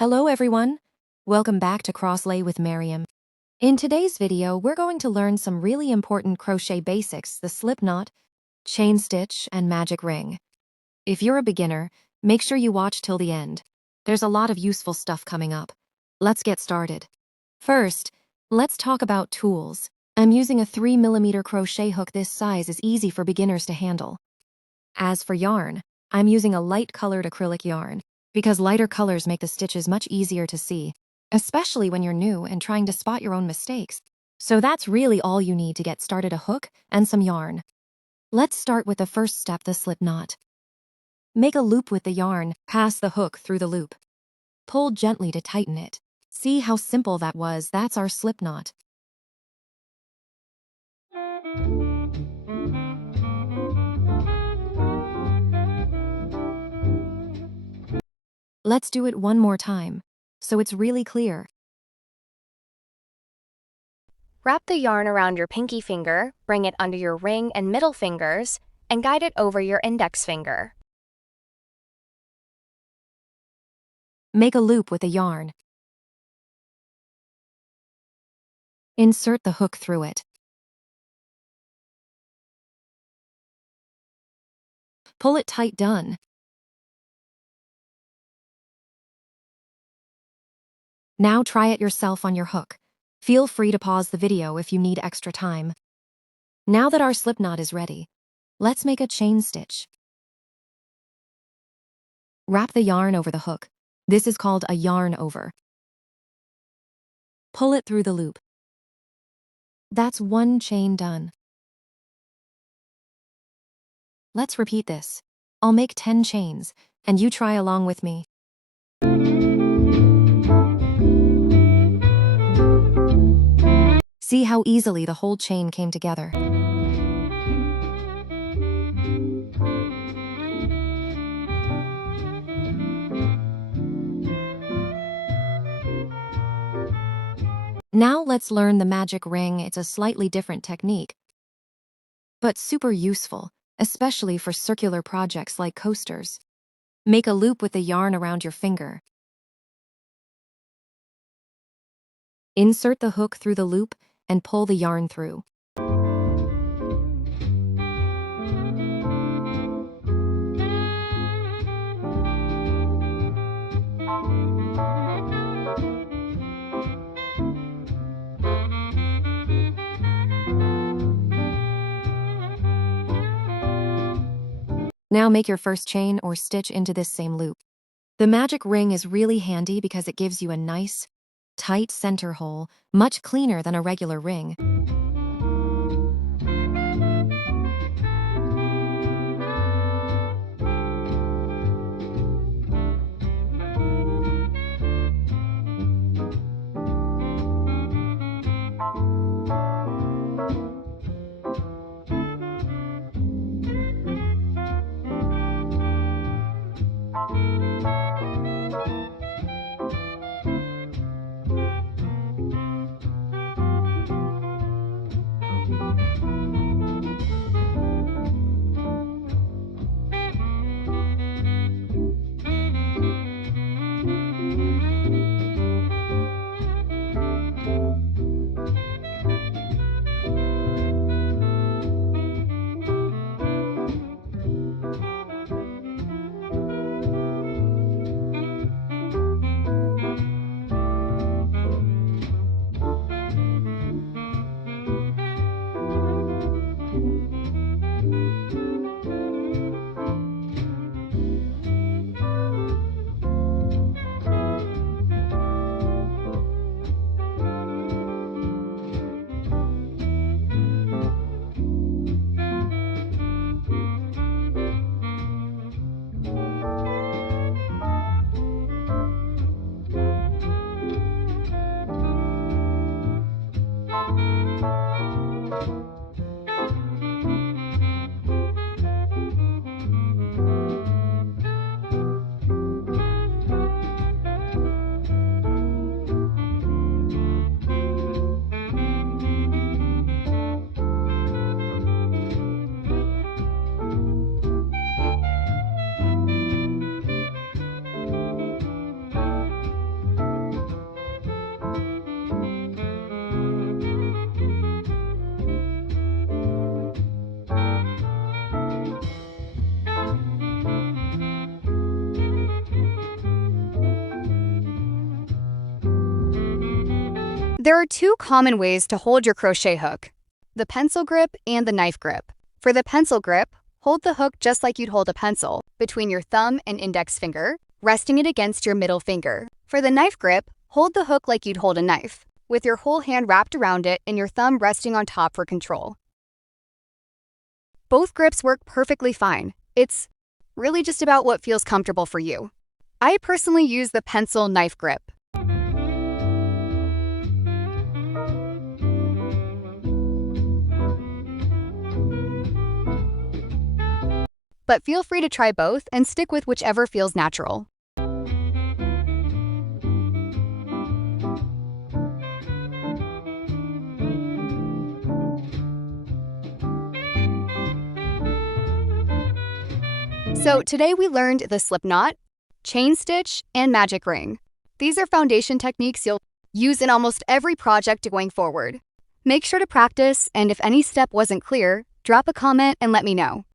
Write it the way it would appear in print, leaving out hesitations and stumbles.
Hello everyone! Welcome back to Croslayy with Maryam. In today's video, we're going to learn some really important crochet basics: the slip knot, chain stitch, and magic ring. If you're a beginner, make sure you watch till the end. There's a lot of useful stuff coming up. Let's get started. First, let's talk about tools. I'm using a 3mm crochet hook. This size is easy for beginners to handle. As for yarn, I'm using a light-colored acrylic yarn, because lighter colors make the stitches much easier to see, especially when you're new and trying to spot your own mistakes. So that's really all you need to get started: a hook and some yarn. Let's start with the first step, the slip knot. Make a loop with the yarn, pass the hook through the loop. Pull gently to tighten it. See how simple that was? That's our slip knot. Let's do it one more time, so it's really clear. Wrap the yarn around your pinky finger, bring it under your ring and middle fingers, and guide it over your index finger. Make a loop with the yarn. Insert the hook through it. Pull it tight. Done. Now try it yourself on your hook. Feel free to pause the video if you need extra time. Now that our slip knot is ready, let's make a chain stitch. Wrap the yarn over the hook. This is called a yarn over. Pull it through the loop. That's one chain done. Let's repeat this. I'll make 10 chains, and you try along with me. See how easily the whole chain came together. Now let's learn the magic ring. It's a slightly different technique, but super useful, especially for circular projects like coasters. Make a loop with the yarn around your finger. Insert the hook through the loop and pull the yarn through. Now make your first chain or stitch into this same loop. The magic ring is really handy because it gives you a nice, tight center hole, much cleaner than a regular ring. There are two common ways to hold your crochet hook: the pencil grip and the knife grip. For the pencil grip, hold the hook just like you'd hold a pencil, between your thumb and index finger, resting it against your middle finger. For the knife grip, hold the hook like you'd hold a knife, with your whole hand wrapped around it and your thumb resting on top for control. Both grips work perfectly fine. It's really just about what feels comfortable for you. I personally use the pencil knife grip. But feel free to try both and stick with whichever feels natural. So today we learned the slip knot, chain stitch, and magic ring. These are foundation techniques you'll use in almost every project going forward. Make sure to practice, and if any step wasn't clear, drop a comment and let me know.